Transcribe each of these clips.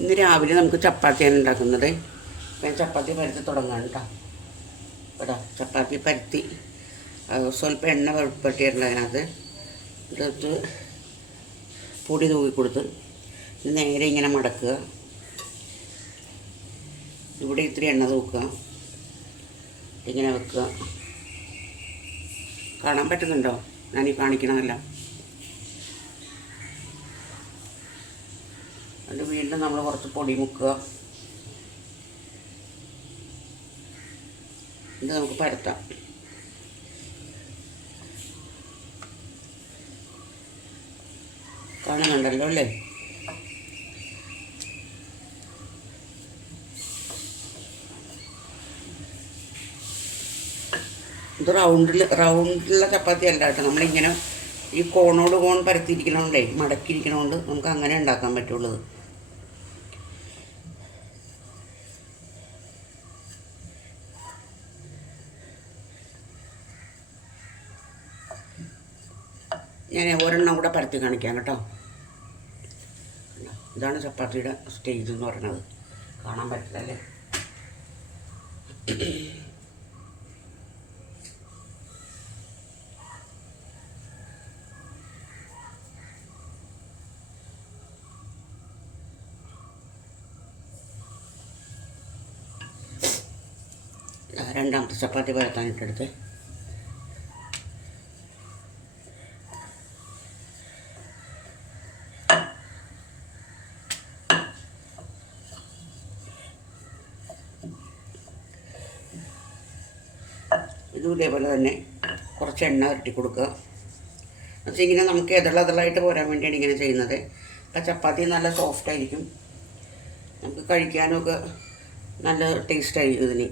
ഇന്ന് രാവിലെ നമുക്ക് ചപ്പാത്തിയാണ് ഉണ്ടാക്കുന്നത്. ഞാൻ ചപ്പാത്തി പരത്തി തുടങ്ങാണ് കേട്ടോ. കേട്ടോ, ചപ്പാത്തി പരത്തി സ്വല്പം എണ്ണ വെളുപ്പട്ടിട്ടുണ്ട് അതിനകത്ത്. ഇതെടുത്ത് പൊടി തൂക്കി കൊടുത്ത് നേരെ ഇങ്ങനെ മടക്കുക. ഇവിടെ ഇത്തിരി എണ്ണ തൂക്കുക, ഇങ്ങനെ വെക്കുക. കാണാൻ പറ്റുന്നുണ്ടോ ഞാനീ കാണിക്കണമല്ല? അത് വീണ്ടും നമ്മൾ കുറച്ച് പൊടി മുക്കുക. ഇത് നമുക്ക് പരത്താം. കാണുന്നുണ്ടല്ലോ അല്ലേ? ഇത് റൗണ്ടിലുള്ള ചപ്പാത്തി അല്ല കേട്ടോ. നമ്മളിങ്ങനെ ഈ കോണോട് കോൺ പരത്തിയിരിക്കണോണ്ടേ, മടക്കിയിരിക്കണോണ്ട് നമുക്ക് അങ്ങനെ ഉണ്ടാക്കാൻ പറ്റുള്ളൂ. ഞാൻ ഒരെണ്ണം കൂടെ പരത്തി കാണിക്കാം കേട്ടോ. ഇതാണ് ചപ്പാത്തിയുടെ സ്റ്റേജ് എന്ന് പറയുന്നത്. കാണാൻ പറ്റില്ലല്ലേ? രണ്ടാമത്തെ ചപ്പാത്തി പരത്താനിട്ടെടുത്ത് ഇതും ഇതേപോലെ തന്നെ കുറച്ച് എണ്ണ ഇരട്ടി കൊടുക്കുക. എന്നുവെച്ചാൽ ഇങ്ങനെ നമുക്ക് എതളായിട്ട് പോരാൻ വേണ്ടിയാണ് ഇങ്ങനെ ചെയ്യുന്നത്. അപ്പം ചപ്പാത്തി നല്ല സോഫ്റ്റായിരിക്കും, നമുക്ക് കഴിക്കാനൊക്കെ നല്ല ടേസ്റ്റായിരിക്കും ഇതിന്.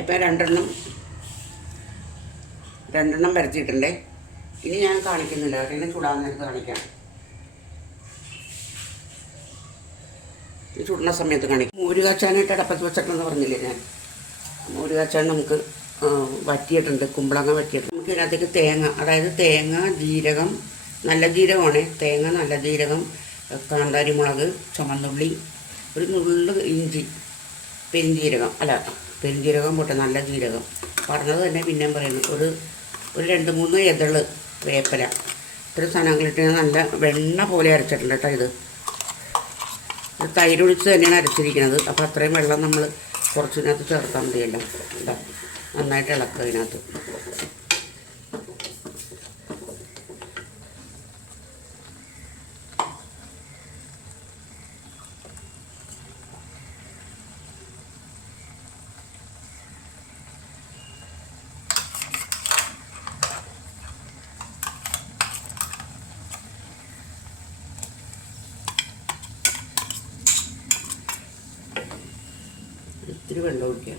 ഇപ്പം രണ്ടെണ്ണം പരത്തിയിട്ടുണ്ടേ. ഇനി ഞാൻ കാണിക്കുന്നില്ല, ഒരെണ്ണം ചൂടാൻ നേരത്ത് കാണിക്കാം. ചുടുന്ന സമയത്ത് കാണിക്കും. മോര് കാച്ചാനായിട്ട് അടപ്പത്ത് വെച്ചിട്ടുണ്ടെന്ന് പറഞ്ഞില്ലേ ഞാൻ. മോര് കാച്ചാൻ നമുക്ക് വറ്റിയിട്ടുണ്ട്, കുമ്പളങ്ങ വറ്റിയിട്ടുണ്ട്. നമുക്ക് ഇതിനകത്തേക്ക് തേങ്ങ, അതായത് തേങ്ങ, ജീരകം, നല്ല ജീരകമാണ്, തേങ്ങ, നല്ല ജീരകം, കാന്താരി മുളക്, ചുമന്നുള്ളി, ഒരു നുള്ളു ഇഞ്ചി, പെരുംജീരകം പോട്ടെ, നല്ല ജീരകം പറഞ്ഞത് തന്നെ പിന്നെയും പറയുന്നു. ഒരു 2-3 എതള് വേപ്പില, ഇത്രയും സാധനങ്ങളിട്ട് നല്ല വെണ്ണ പോലെ അരച്ചിട്ടുണ്ട് കേട്ടോ. ഇത് തൈരൊഴിച്ച് തന്നെയാണ് അരച്ചിരിക്കുന്നത്. അപ്പോൾ അത്രയും വെള്ളം നമ്മൾ കുറച്ചിനകത്ത് ചേർത്താൽ മതിയല്ലോ. നന്നായിട്ട് ഇളക്കുക ഇതിനകത്ത്. ഇത്തിരി വെള്ളം ഒഴിക്കുക.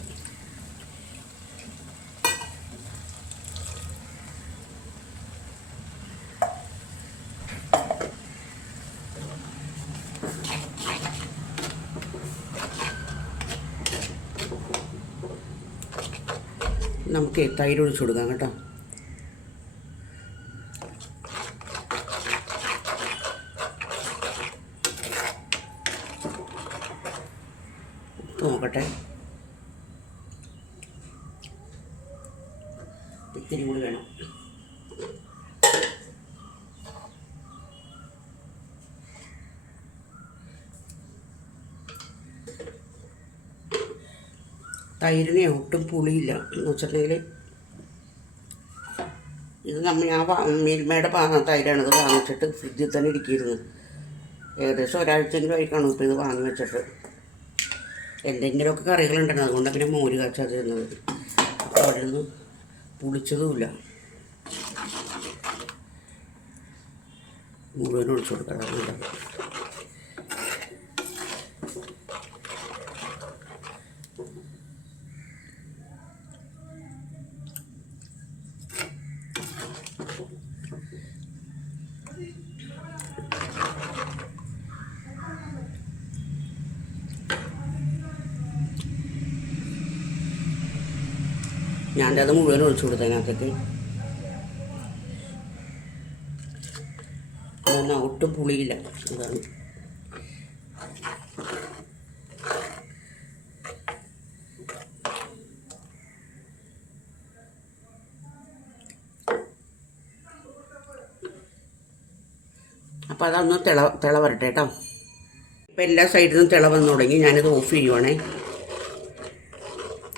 നമുക്ക് തൈര് ഒഴിച്ചു കൊടുക്കാം കേട്ടോ. നോക്കട്ടെ, ഇത്തിരി കൂടി വേണം. തൈരിനെ ഒട്ടും പുളിയില്ല എന്ന് വെച്ചിട്ടുണ്ടെങ്കിൽ ഇത് ഞാൻ മിൽമയുടെ തൈരാണ്. ഇത് വാങ്ങിച്ചിട്ട് ഫ്രിഡ്ജിൽ തന്നെ ഇരിക്കിയിരുന്നു. ഏകദേശം ഒരാഴ്ചയെങ്കിലും ആയി കാണും ഇപ്പോൾ ഇത് വാങ്ങി വെച്ചിട്ട്. എന്തെങ്കിലുമൊക്കെ കറികളുണ്ടായിരുന്നു, അതുകൊണ്ട് പിന്നെ മോര് കാച്ചാൽ തരുന്നത്. അവിടെയൊന്നും പുളിച്ചതുമില്ല. മുഴുവൻ ഒഴിച്ചു കൊടുക്കണം. ഞാനത് മുഴുവൻ ഒഴിച്ചു കൊടുത്തതിനകത്തേക്ക്. അതൊന്നും ഒട്ടും പുളിയില്ല. അതാണ് അപ്പോൾ അതൊന്ന് തിള വരട്ടെ കേട്ടോ. ഇപ്പം എല്ലാ സൈഡിൽ നിന്നും തിള വന്നു തുടങ്ങി. ഞാനിത് ഓഫ് ചെയ്യുവാണേ.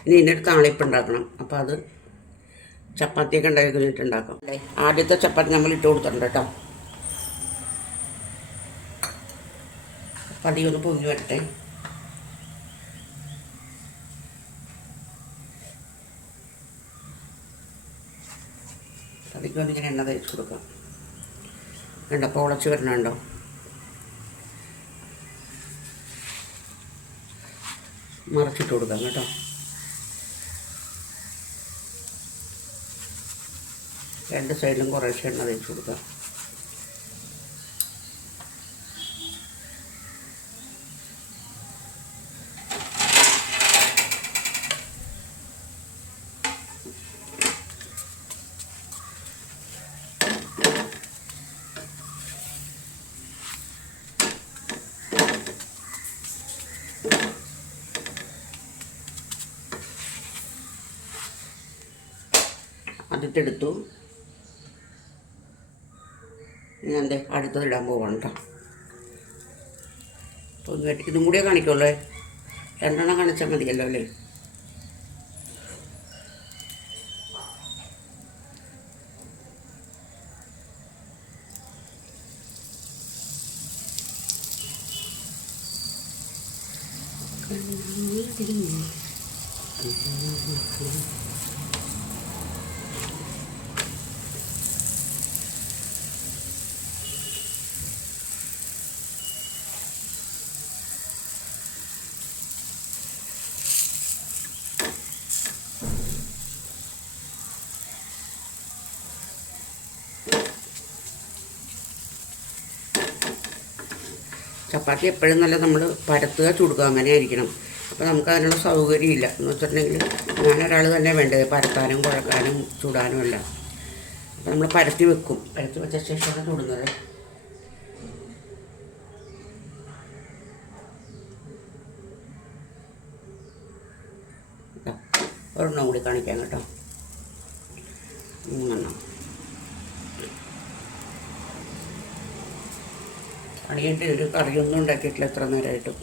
ഇനി ഇതിൻ്റെ താളിപ്പ് ഉണ്ടാക്കണം. അപ്പോൾ അത് ചപ്പാത്തിയൊക്കെ ഉണ്ടാക്കി കഴിഞ്ഞിട്ട് ഉണ്ടാക്കാം. ആദ്യത്തെ ചപ്പാത്തി നമ്മൾ ഇട്ട് കൊടുത്തിട്ടുണ്ട് കേട്ടോ. പതി ഒന്ന് പൊങ്ങി വരട്ടെ. പതിക്കൊന്ന് ഇങ്ങനെ എണ്ണ തേച്ച് കൊടുക്കാം. കണ്ടോ പൊളച്ച് വരണുണ്ടോ? മറച്ചിട്ട് കൊടുക്കാം കേട്ടോ. രണ്ട് സൈഡിലും കുറേശ്ശെ എണ്ണ തേച്ച് കൊടുക്കാം. അതിട്ടെടുത്തു. ഇനി എന്താ അടുത്തത് ഇടാൻ പോകണം കേട്ടോ. അപ്പോൾ ഇതും കൂടിയേ കാണിക്കുള്ളൂ. രണ്ടെണ്ണം കാണിച്ചാൽ മതിയല്ലോ അല്ലേ? ചപ്പാത്തി എപ്പോഴും നല്ല നമ്മൾ പരത്തുക ചുടുക അങ്ങനെ ആയിരിക്കണം. അപ്പോൾ നമുക്ക് അതിനുള്ള സൗകര്യമില്ല എന്ന് വെച്ചിട്ടുണ്ടെങ്കിൽ ഞാനൊരാൾ തന്നെ വേണ്ടത് പരത്താനും കുഴക്കാനും ചുടാനും എല്ലാം. അപ്പോൾ നമ്മൾ പരത്തി വെക്കും. പരത്തി വെച്ച ശേഷമാണ് ചുടുന്നത്. ഒരെണ്ണം കൂടി കാണിക്കാം കേട്ടോ. 3 എണ്ണം അണിയിട്ട് ഒരു കറിയൊന്നും ഉണ്ടാക്കിയിട്ടില്ല എത്ര നേരമായിട്ടും.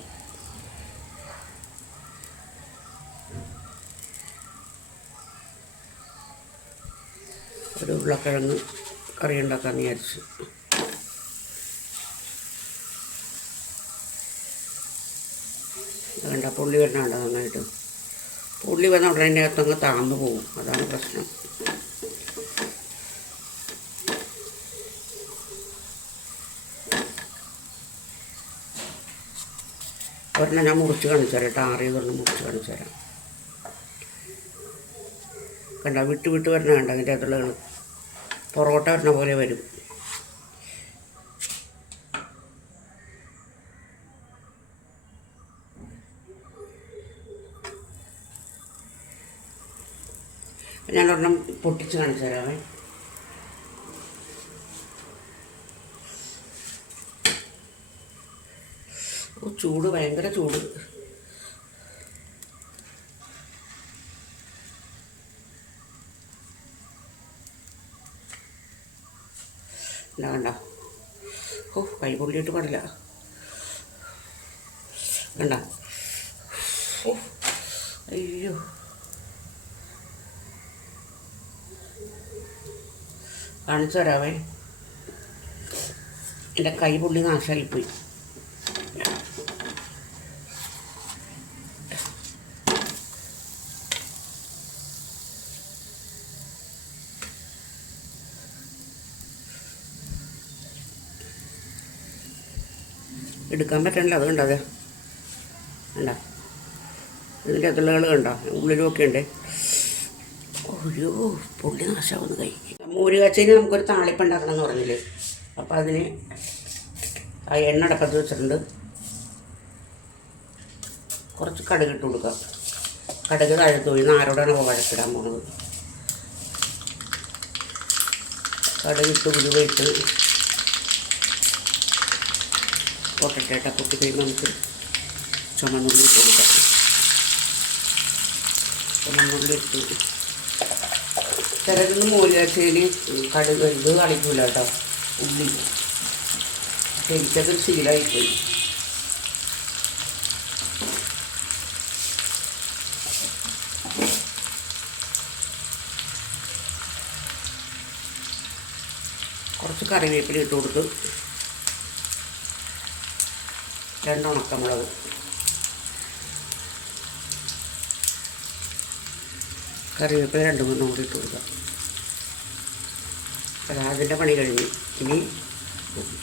ഒരു ഉരുളക്കിഴങ്ങ് കറി ഉണ്ടാക്കാമെന്ന് വിചാരിച്ചു. വേണ്ട പുള്ളി വരണ നന്നായിട്ട്. പുള്ളി വന്ന ഉടനെ അതിൻ്റെ അകത്തങ്ങ് താഴ്ന്നു പോകും. അതാണ് പ്രശ്നം. ഒരെണ്ണം ഞാൻ മുറിച്ച് കാണിച്ചു തരാം കേട്ടോ. ആറിയതൊരെണ്ണം മുറിച്ച് കാണിച്ചു തരാം. കണ്ട വിട്ട് വിട്ട് വരണ കണ്ട അതിൻ്റെ അകത്തുള്ള പൊറോട്ട വരണ പോലെ വരും. ഞാനൊരെണ്ണം പൊട്ടിച്ച് കാണിച്ചു തരാമേ. ചൂട് ഭയങ്കര ചൂട്. എന്താ കണ്ട? ഓ കൈ പൊള്ളിയിട്ട് പാടില്ല. കണ്ട? ഓ അയ്യോ കാണിച്ചു തരാവേ. എൻ്റെ കൈ പൊള്ളി നാശമായിപ്പോയി. എടുക്കാൻ പറ്റണില്ല, അതുകൊണ്ട് അതെ വേണ്ട. ഇതിൻ്റെ അതിളുകൾ കണ്ടോ, ഉള്ളിലുമൊക്കെ ഉണ്ട്. ഒരു പുള്ളി നാശമാവുന്ന കൈ. മോര് കാച്ചതിന് നമുക്കൊരു താളിപ്പ് ഉണ്ടാക്കണം എന്ന് പറഞ്ഞില്ലേ, അപ്പോൾ അതിന് ആ എണ്ണ അടപ്പത്ത് വെച്ചിട്ടുണ്ട്. കുറച്ച് കടുക് ഇട്ട് കൊടുക്കാം. കടുക് താഴത്ത് പോയി ആരോടാണ് വഴക്കിടാൻ പോകുന്നത്. കടുകിട്ട് ഉലുവയിട്ട് പൊട്ടട്ടേട്ട പൊട്ടി കഴിയുമ്പോൾ നമുക്ക് ചുമന്നുള്ളി ഇട്ട് കൊടുക്കാം. ചുമന്നുള്ളി ഇട്ട് ചിലരൊന്നും മോര് കാച്ചതിന് കടുക് ഇത് കളിക്കൂല കേട്ടോ, ഉള്ളി. എനിക്കതൊരു ശീലമായിപ്പോയി. കുറച്ച് കറിവേപ്പില ഇട്ട് കൊടുത്ത് 2 ഉണക്കമുളക്, കറിവേപ്പില 2-3 കൂടി ഇട്ട് കൊടുക്കാം. അതിൻ്റെ പണി കഴിഞ്ഞ് ഇനി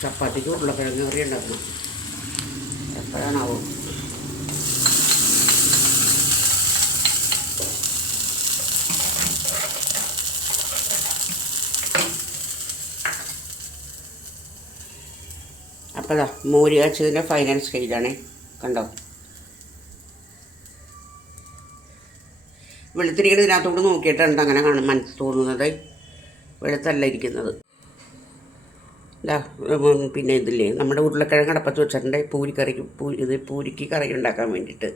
ചപ്പാത്തിക്ക് ഉരുളക്കിഴങ്ങ് കറി ഉണ്ടാക്കണം. എപ്പോഴാണാവും. അപ്പോൾ മോര് കാച്ചതിൻ്റെ ഫൈനൽ സ്റ്റേജാണേ, കണ്ടോ. വെളുത്തിരിക്കുന്നത് ഇതിനകത്തോട് നോക്കിയിട്ടുണ്ട് അങ്ങനെ മനസ്സ് തോന്നുന്നത്. വെളുത്തല്ല ഇരിക്കുന്നത്. പിന്നെ ഇതില്ലേ നമ്മുടെ ഉരുളക്കിഴങ്ങ് അടപ്പത്ത് വെച്ചിട്ടുണ്ട് പൂരിക്ക് കറി ഉണ്ടാക്കാൻ വേണ്ടിയിട്ട്.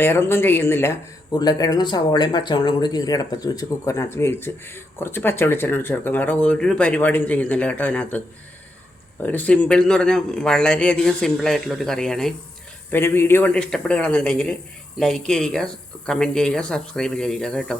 വേറൊന്നും ചെയ്യുന്നില്ല. ഉരുളക്കിഴങ്ങും സവാളയും പച്ചമുളകും കൂടി കീറി അടപ്പത്ത് വെച്ച് കുക്കറിനകത്ത് വേവിച്ച് കുറച്ച് പച്ച വെളിച്ചെണ്ണ ചേർക്കും. വേറെ ഒരു പരിപാടിയും ചെയ്യുന്നില്ല കേട്ടോ അതിനകത്ത്. ഒരു സിമ്പിൾ എന്ന് പറഞ്ഞാൽ വളരെയധികം സിമ്പിളായിട്ടുള്ളൊരു കറിയാണേ. പിന്നെ വീഡിയോ കൊണ്ട് ഇഷ്ടപ്പെടുകയാണെന്നുണ്ടെങ്കിൽ ലൈക്ക് ചെയ്യുക, കമൻറ്റ് ചെയ്യുക, സബ്സ്ക്രൈബ് ചെയ്യുക കേട്ടോ.